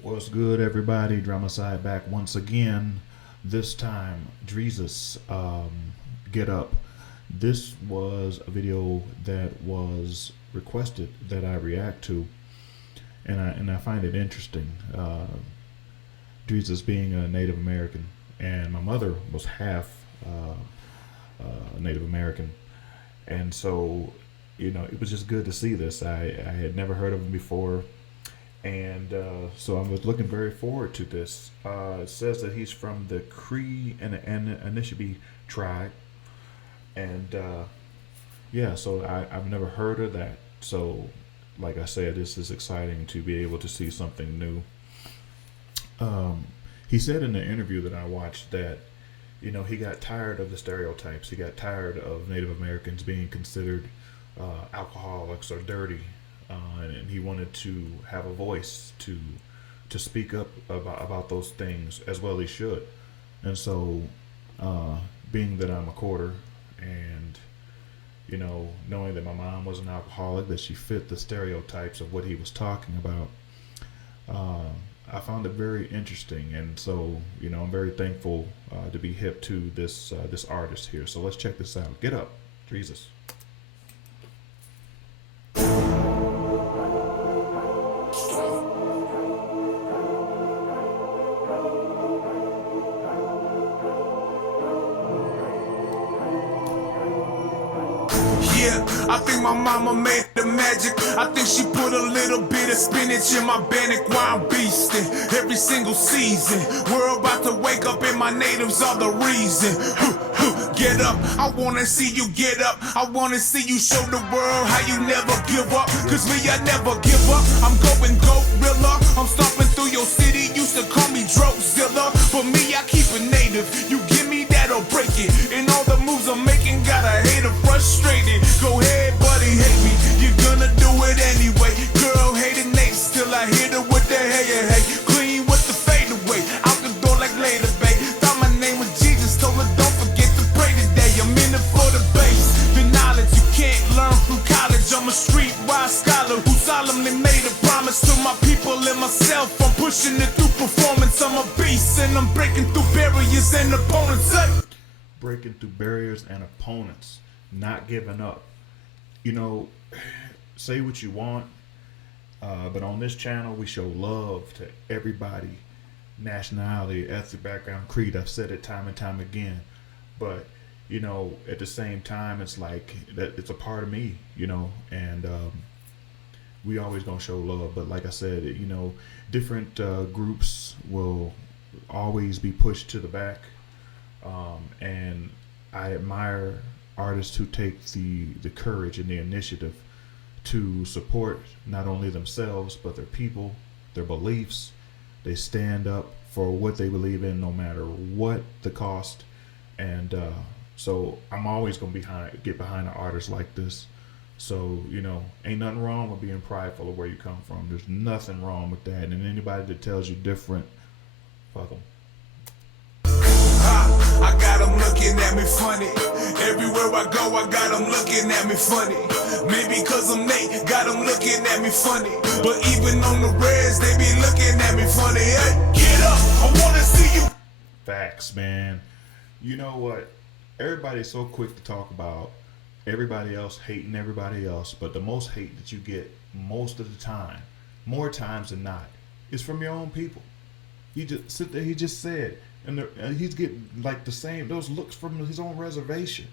What's good, everybody? Drama Side back once again. This time, Drezus, Get Up. This was a video that was requested that I react to, and I find it interesting. Drezus being a Native American, and my mother was half Native American, and so it was just good to see this. I had never heard of him before. And so I was looking very forward to this. It says that he's from the Cree and Anishinaabe tribe, and yeah, so I've never heard of that. So, like I said, this is exciting to be able to see something new. He said in the interview that I watched that he got tired of the stereotypes. He got tired of Native Americans being considered alcoholics or dirty. And he wanted to have a voice to speak up about those things as well he should. And so, being that I'm a quarter, and knowing that my mom was an alcoholic, that she fit the stereotypes of what he was talking about, I found it very interesting. And so, I'm very thankful to be hip to this artist here. So let's check this out. Get up, Drezus. Yeah, I think my mama made the magic. I think she put a little bit of spinach in my bannock while I'm beasting every single season. We're about to wake up and my natives are the reason. Get up, I wanna see you get up. I wanna see you show the world how you never give up. Cause me, I never give up. I'm going gorilla. I'm stomping through your city. Used to call me Drozilla. For me, I keep it native. You give me that or break it. And all the moves I'm making got a hater frustrated. Go ahead, buddy, hate me. You're gonna do it anyway. Girl, hating Nate, still I hit her with the hey. Clean with the fade away. Out the door like later, babe. Thought my name was Jesus. Told her don't forget to pray today. I'm in it for the base. The knowledge you can't learn from college. I'm a streetwise scholar who solemnly made a promise to my people and myself. I'm pushing it through performance. I'm a beast and I'm breaking through barriers and opponents. Breaking through barriers and opponents. Not giving up. Say what you want, but on this channel we show love to everybody, nationality, ethnic background, creed. I've said it time and time again, but at the same time, it's like that. It's a part of me, and we always gonna show love. But like I said, different groups will always be pushed to the back, and I admire artists who take the courage and the initiative to support not only themselves but their people, their beliefs. They stand up for what they believe in, no matter what the cost. And so I'm always gonna get behind an artist like this. So ain't nothing wrong with being prideful of where you come from. There's nothing wrong with that. And anybody that tells you different, fuck them. I got them looking at me funny. Everywhere I go, I got them looking at me funny. Maybe cause I'm Nate, got them looking at me funny. But even on the reds, they be looking at me funny. Hey, get up, I wanna see you. Facts, man. You know what? Everybody's so quick to talk about everybody else hating everybody else, but the most hate that you get most of the time, more times than not, is from your own people. He just sit there, he just said, and he's getting like the same, those looks from his own reservation.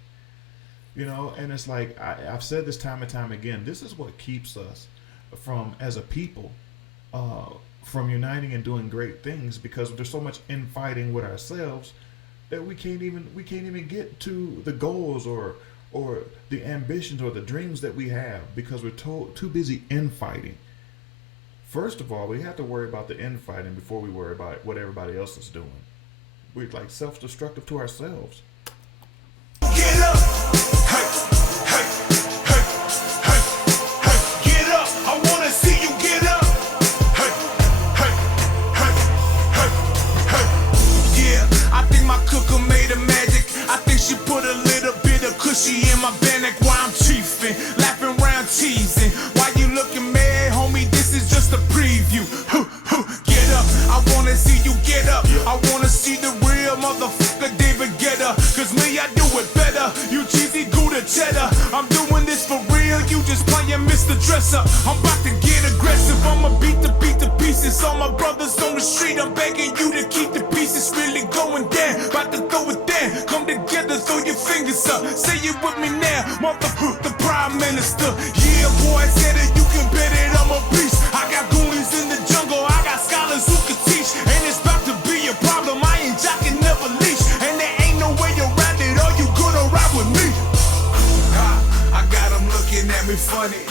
And it's like, I've said this time and time again, this is what keeps us from, as a people, from uniting and doing great things, because there's so much infighting with ourselves that we can't even get to the goals or the ambitions or the dreams that we have, because we're too busy infighting. First of all, we have to worry about the infighting before we worry about what everybody else is doing. We're like self-destructive to ourselves. Get up! Hey, hey, hey, hey, hey, get up! I wanna see you get up! Hey, hey, hey, hey, hey. Yeah, I think my cooker made a magic. I think she put a little bit of cushy in my bannock while I'm chiefing, laughing around teasing. Why you looking mad, homie? This is just a preview. Get up! I'ma beat the pieces. All my brothers on the street, I'm begging you to keep the pieces really going down. About to throw it down, come together, throw your fingers up. Say it with me now, the prime minister. Yeah, boy, I said it, you can bet it, I'm a beast. I got goonies in the jungle, I got scholars who can teach. And it's about to be a problem, I ain't jocking, never leash. And there ain't no way around it, all you gonna ride with me. I got them looking at me funny,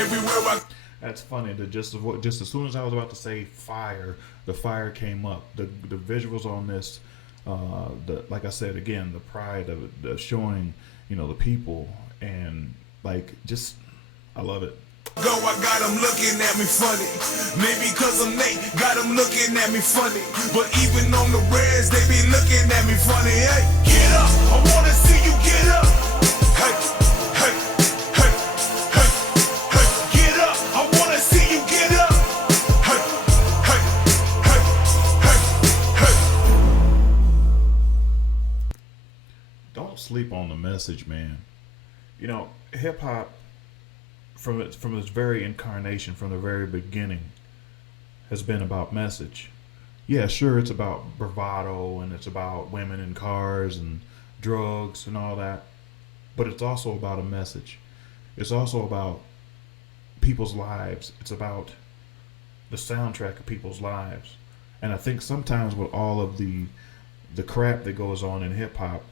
everywhere I... That's funny that just as soon as I was about to say fire, the fire came up. The visuals on this, like I said again, the pride of it, the showing, the people, and like just, I love it. Go, I got them looking at me funny. Maybe cause I'm Nate, got them looking at me funny. But even on the reds, they be looking at me funny. Hey, get up, I wanna see you get up. Hey, hey, hey, hey, hey, get up, I wanna see you get up. Hey, hey, hey, hey, hey. Don't sleep on the message, man. Hip hop, from its very incarnation, from the very beginning, has been about message. Yeah, sure, it's about bravado and it's about women and cars and drugs and all that, but it's also about a message. It's also about people's lives. It's about the soundtrack of people's lives. And I think sometimes with all of the crap that goes on in hip hop,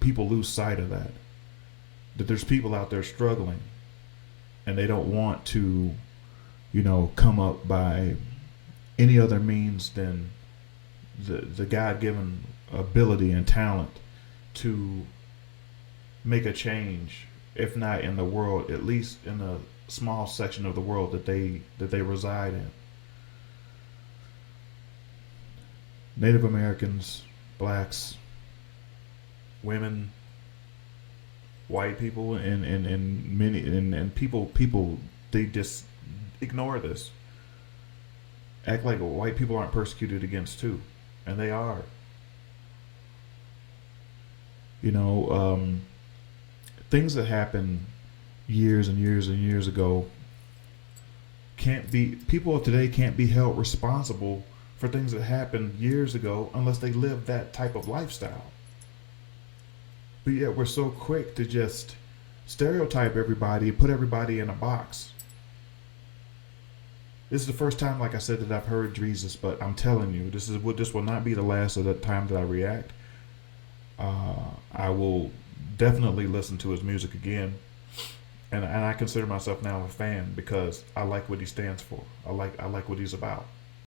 people lose sight of that. That there's people out there struggling and they don't want to, come up by any other means than the God-given ability and talent to make a change, if not in the world, at least in a small section of the world that they reside in. Native Americans, blacks, women, white people, and many and people they just ignore this. Act like white people aren't persecuted against too, and they are. Things that happened years and years and years ago people of today can't be held responsible for things that happened years ago unless they live that type of lifestyle. But yet we're so quick to just stereotype everybody, put everybody in a box. This is the first time, like I said, that I've heard Drezus, but I'm telling you, this will not be the last of the time that I react. I will definitely listen to his music again, and I consider myself now a fan because I like what he stands for. I like what he's about.